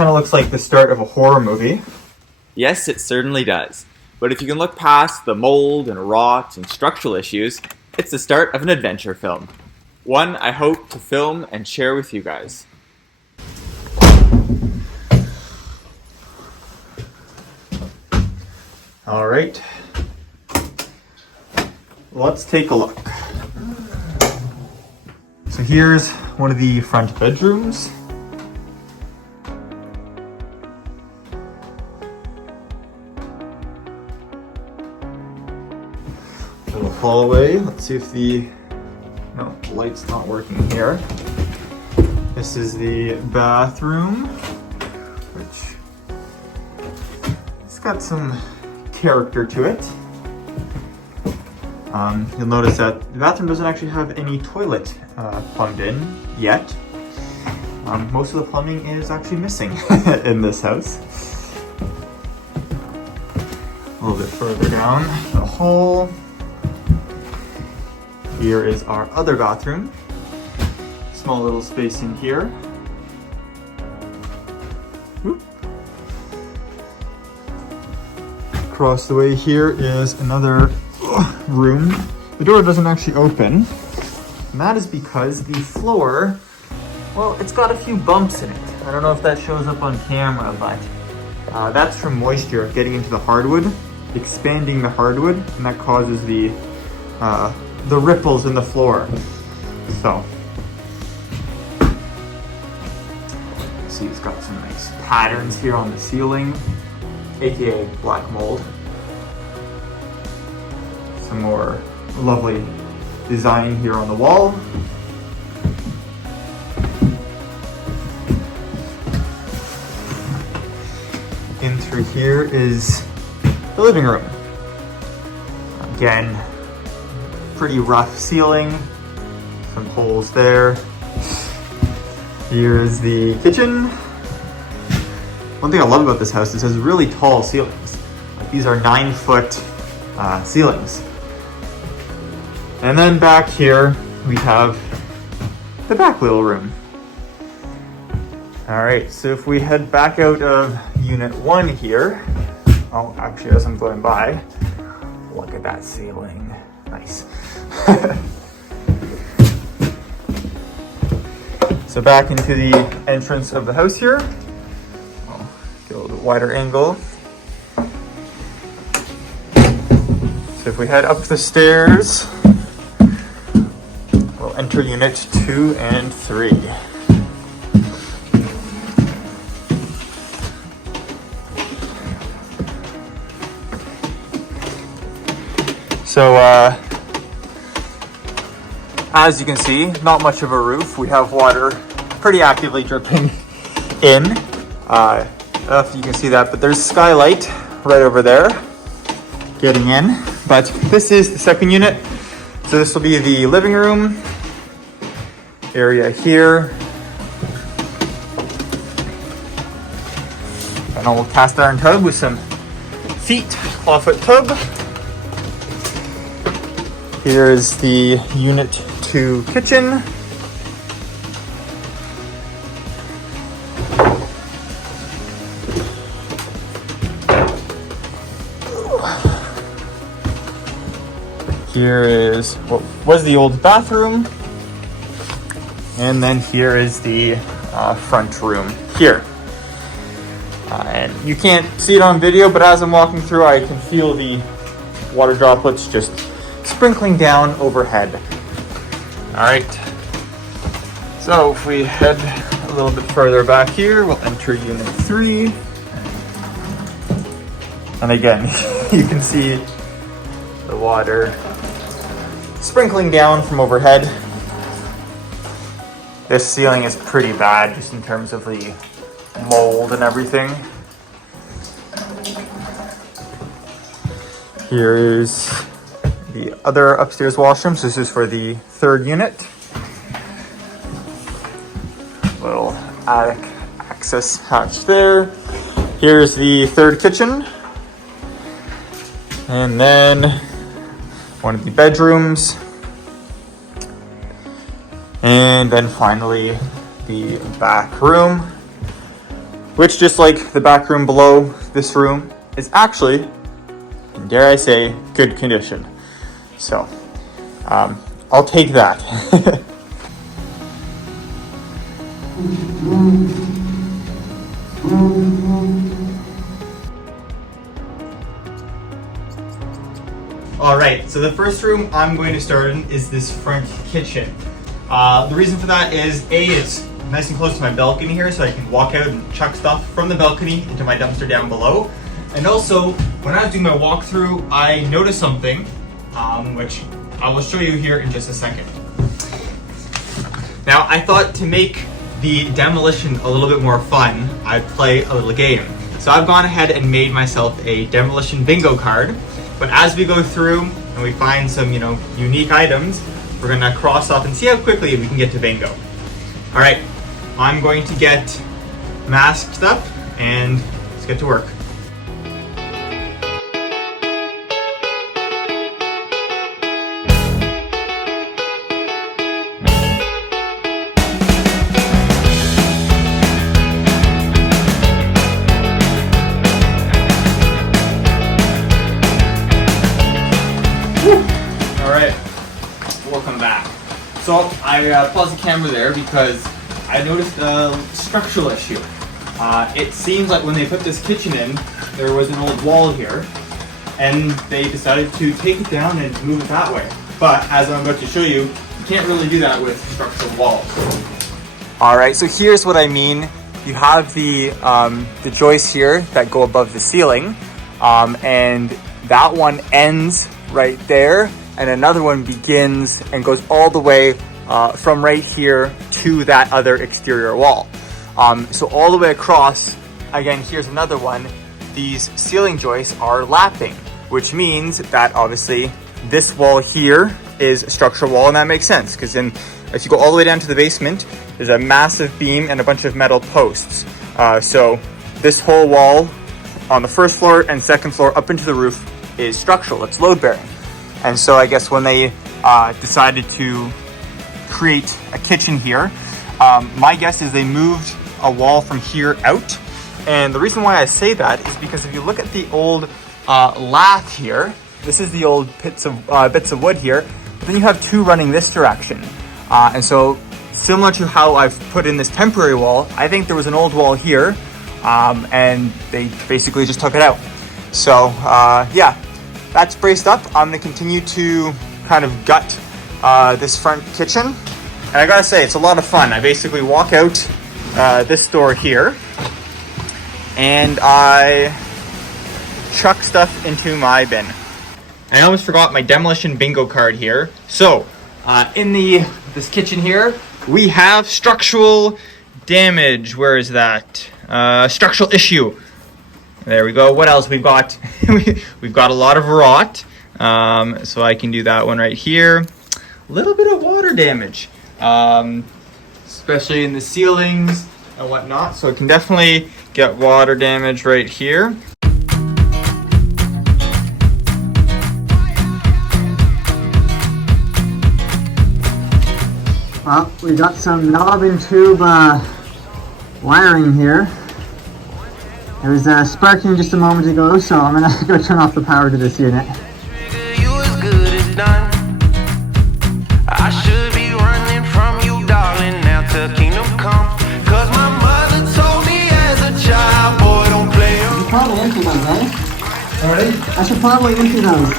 kind of looks like the start of a horror movie. Yes, it certainly does. But if you can look past the mold and rot and structural issues, it's the start of an adventure film. One I hope to film and share with you guys. All right, let's take a look. So here's one of the front bedrooms. Little hallway. Let's see if the light's not working here. This is the bathroom, which it's got some character to it. You'll notice that the bathroom doesn't actually have any toilet plumbed in yet. Most of the plumbing is actually missing in this house. A little bit further down the hall. Here is our other bathroom. Small little space in here. Whoop. Across the way here is another room. The door doesn't actually open. And that is because the floor, well, it's got a few bumps in it. I don't know if that shows up on camera, but that's from moisture getting into the hardwood, expanding the hardwood, and that causes the ripples in the floor. So, see, it's got some nice patterns here on the ceiling, aka black mold. Some more lovely design here on the wall. In through here is the living room. Again, pretty rough ceiling, some holes there. Here is the kitchen. One thing I love about this house is it has really tall ceilings. These are 9-foot ceilings. And then back here we have the back little room. All right, so if we head back out of unit 1 here, oh, actually as I'm going by, look at that ceiling, nice. So back into the entrance of the house here. I'll get a little bit wider angle. So if we head up the stairs, we'll enter unit 2 and 3. So, as you can see, not much of a roof. We have water pretty actively dripping in. I don't know if you can see that, but there's skylight right over there getting in. But this is the second unit. So this will be the living room area here. An old cast iron tub with some feet, clawfoot tub. Here is the unit 2 kitchen. Here is what was the old bathroom. And then here is the front room here. And you can't see it on video, but as I'm walking through, I can feel the water droplets just sprinkling down overhead. All right, so if we head a little bit further back here, we'll enter unit 3. And again, you can see the water sprinkling down from overhead. This ceiling is pretty bad just in terms of the mold and everything. Here is the other upstairs washroom. So this is for the 3rd unit. Little attic access hatch there. Here's the 3rd kitchen. And then one of the bedrooms. And then finally the back room. which, just like the back room below this room, is actually, dare I say, good condition. So I'll take that. Alright, so the first room I'm going to start in is this front kitchen. The reason for that is A, it's nice and close to my balcony here, so I can walk out and chuck stuff from the balcony into my dumpster down below. And also, when I was doing my walkthrough, I noticed something, which I will show you here in just a second. Now, I thought to make the demolition a little bit more fun, I'd play a little game. So I've gone ahead and made myself a demolition bingo card. But as we go through and we find some, unique items, we're gonna cross off and see how quickly we can get to bingo. All right, I'm going to get masked up and let's get to work. Welcome back. So I paused the camera there because I noticed a structural issue. It seems like when they put this kitchen in, there was an old wall here, and they decided to take it down and move it that way. But as I'm about to show you, you can't really do that with structural walls. All right, so here's what I mean. You have the joists here that go above the ceiling, and that one ends right there. And another one begins and goes all the way from right here to that other exterior wall. So all the way across, again, here's another one. These ceiling joists are lapping, which means that obviously this wall here is a structural wall, and that makes sense because then if you go all the way down to the basement, there's a massive beam and a bunch of metal posts. So this whole wall on the first floor and second floor up into the roof is structural, it's load bearing. And so I guess when they decided to create a kitchen here, my guess is they moved a wall from here out. And the reason why I say that is because if you look at the old lath here, this is the old bits of wood here, but then you have two running this direction. And so similar to how I've put in this temporary wall, I think there was an old wall here, and they basically just took it out. So yeah. That's braced up. I'm gonna continue to kind of gut this front kitchen. And I gotta say, it's a lot of fun. I basically walk out this door here and I chuck stuff into my bin. I almost forgot my demolition bingo card here. So in this kitchen here, we have structural damage. Where is that? Structural issue. There we go. What else we've got? We've got a lot of rot, so I can do that one right here. A little bit of water damage, especially in the ceilings and whatnot. So I can definitely get water damage right here. Well, we got some knob and tube wiring here. It was sparking just a moment ago, so I'm gonna go turn off the power to this unit. I should be running from you, darling, now to kingdom come. 'Cause my mother told me as a child, boy, don't play. I should probably empty those, eh? Alright? I should probably empty those.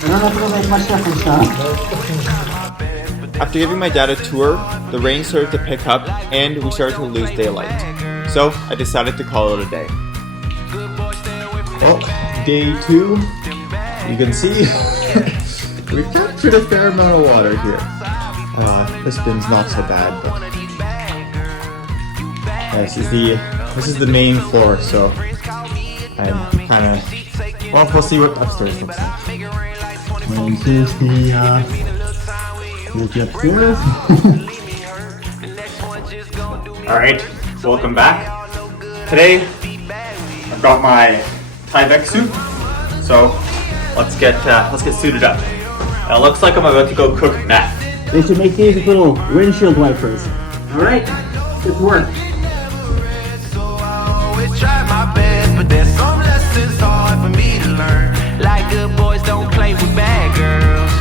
I don't know if it'll make much difference, though. After giving my dad a tour, the rain started to pick up and we started to lose daylight. So I decided to call it a day. Well, day 2, you can see we've captured a fair amount of water here. This bin's not so bad, but this is the main floor, so I'm kind of, well, we'll see what upstairs looks like. And here's the upstairs. Alright, welcome back. Today, I've got my Tyvek suit, so let's get suited up. It looks like I'm about to go cook meth. They should make these with little windshield wipers. Alright, It's work. So I always try my best, but there's some lessons hard for me to learn. Like good boys don't play with bad girls.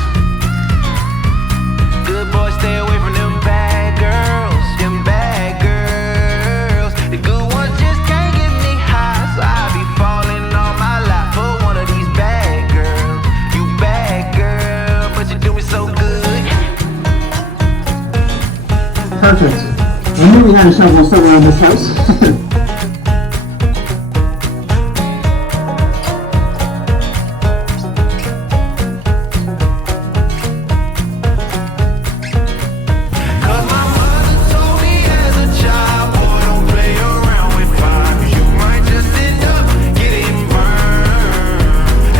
Good boys stay away from them bad girls. Them bad girls. The good ones just can't get me high, so I be falling on my lap for one of these bad girls. You bad girl, but you do me so good. Perfect. I knew we had a shovel somewhere in this house. Cause my mother told me as a child, boy, don't play around with fire, 'cause you might just end up getting burned.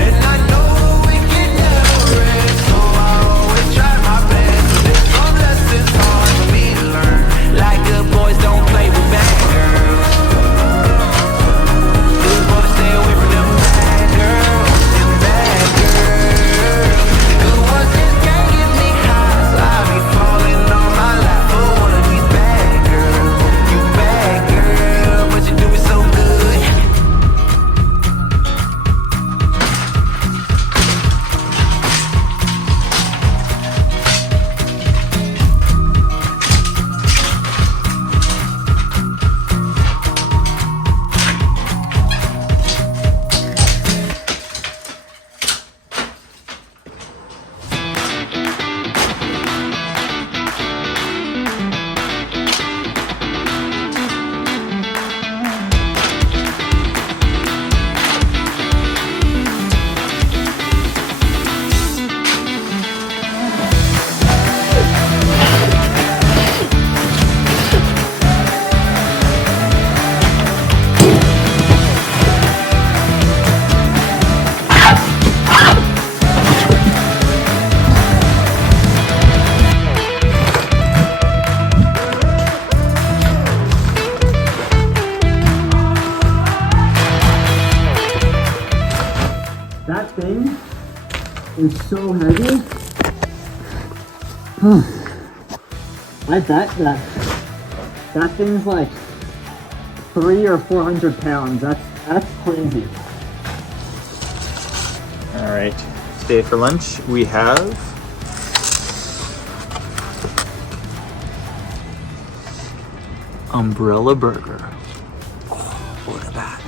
And I know we can never rest, so I always try my best. But there's some lessons hard for me to learn. Like good boys don't play with bad girls. Good boys stay away from them bad girls. Them bad girls. The good ones just can't get me high, so I be falling on my lap for one of these bad girls. You bad girl, but you do me so good. That thing is so heavy. I bet that thing's like 300 or 400 pounds. That's crazy. All right, today for lunch we have umbrella burger. Oh, look at that.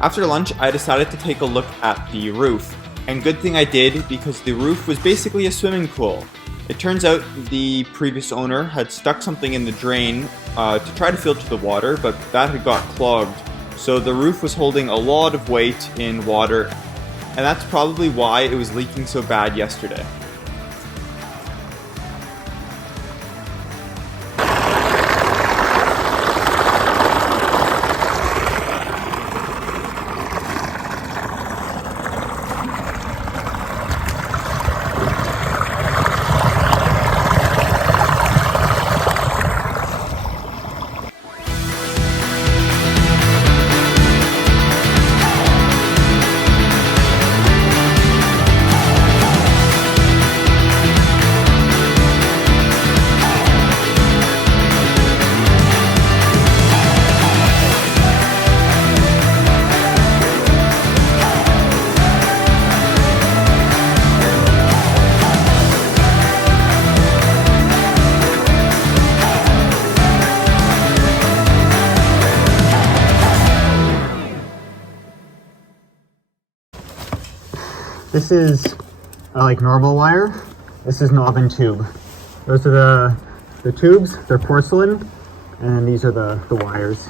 After lunch, I decided to take a look at the roof. And good thing I did, because the roof was basically a swimming pool. It turns out the previous owner had stuck something in the drain to try to filter the water, but that had got clogged. So the roof was holding a lot of weight in water, and that's probably why it was leaking so bad yesterday. This is like normal wire. This is knob and tube. Those are the tubes. They're porcelain, and these are the wires.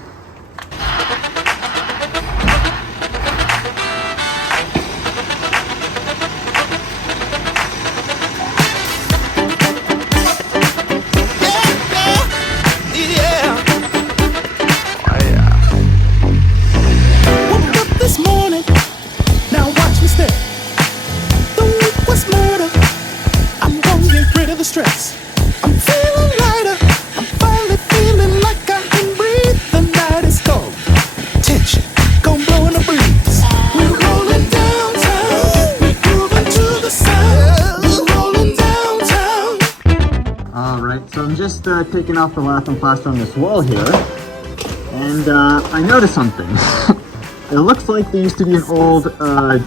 Stress. I'm feeling lighter. I'm finally feeling like I can breathe the night. taking off the lath plaster on this wall here, and I noticed something. It looks like there used to be an old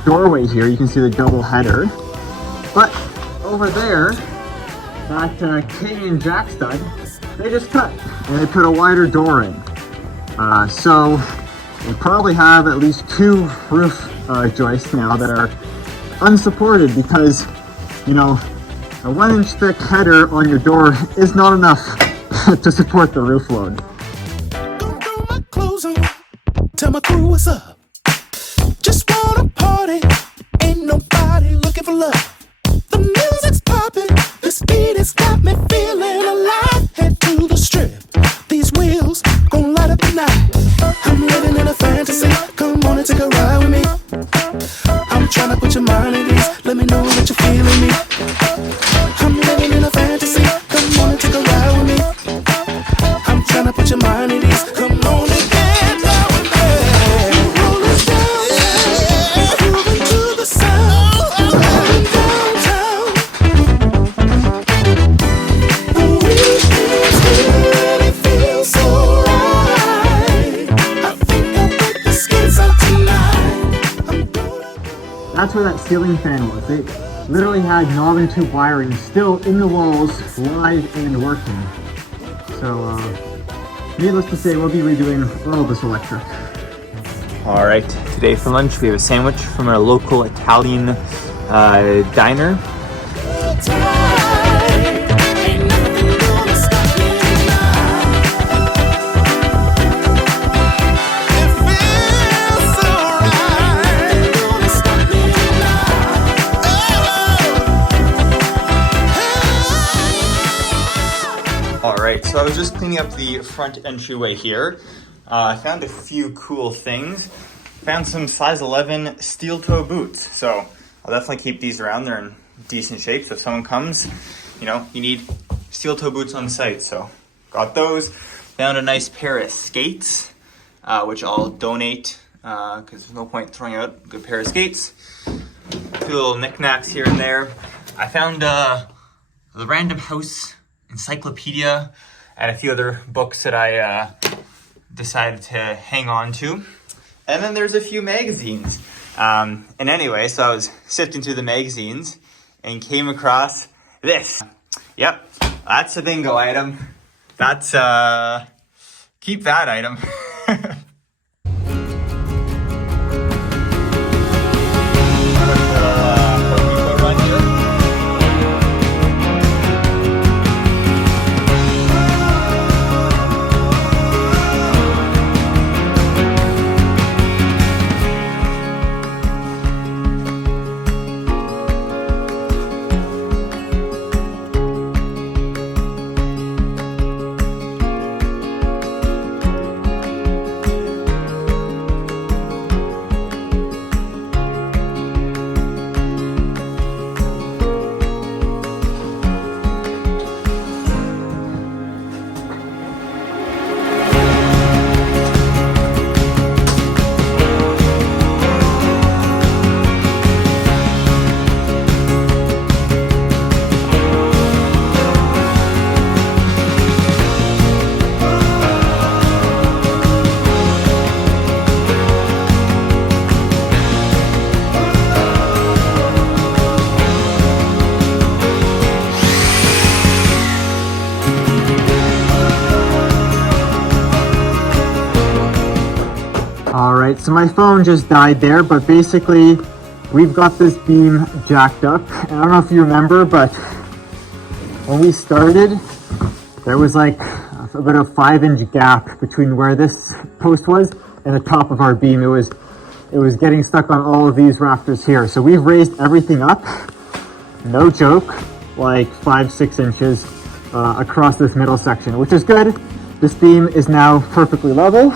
doorway here. You can see the double header, but over there, that K and jack stud, they just cut and they put a wider door in. So we probably have at least 2 roof joists now that are unsupported because, you know, a 1-inch thick header on your door is not enough to support the roof load. Gonna throw my clothes on, tell my crew what's up. Just wanna party, ain't nobody looking for love. The music's popping, this beat has got me feeling alive. Head to the strip, these wheels gon' light up the night. I'm living in a fantasy, come on and take a ride with me. I'm tryna put your mind at ease, let me know that you're feeling me. I'm living in a fantasy, come on and take a ride with me. I'm tryna put your mind at ease, come on and get down with me. Roll it down, moving to the sound, riding downtown. The weekend's here and it feels so right. I think I'll break the skins out tonight. I'm gonna... That's where that ceiling fan was. They literally had knob and tube wiring still in the walls, live and working. So, needless to say, we'll be redoing all this electric. All right, today for lunch we have a sandwich from our local Italian diner. Ain't nothing gonna stop me now. It feels so right. Ain't gonna stop me now. All right, so I was just cleaning up the front entryway here. I found a few cool things. Found some size 11 steel toe boots. So I'll definitely keep these around. They're in decent shape. So if someone comes, you know, you need steel toe boots on site. So got those. Found a nice pair of skates, which I'll donate because there's no point throwing out a good pair of skates. A few little knickknacks here and there. I found the Random House encyclopedia and a few other books that I decided to hang on to. And then there's a few magazines. And anyway, so I was sifting through the magazines and came across this. Yep, that's a bingo item. That's, keep that item. Alright, so my phone just died there, but basically we've got this beam jacked up. And I don't know if you remember, but when we started, there was like about a 5-inch gap between where this post was and the top of our beam. It was getting stuck on all of these rafters here. So we've raised everything up, no joke, like 5-6 inches across this middle section, which is good. This beam is now perfectly level.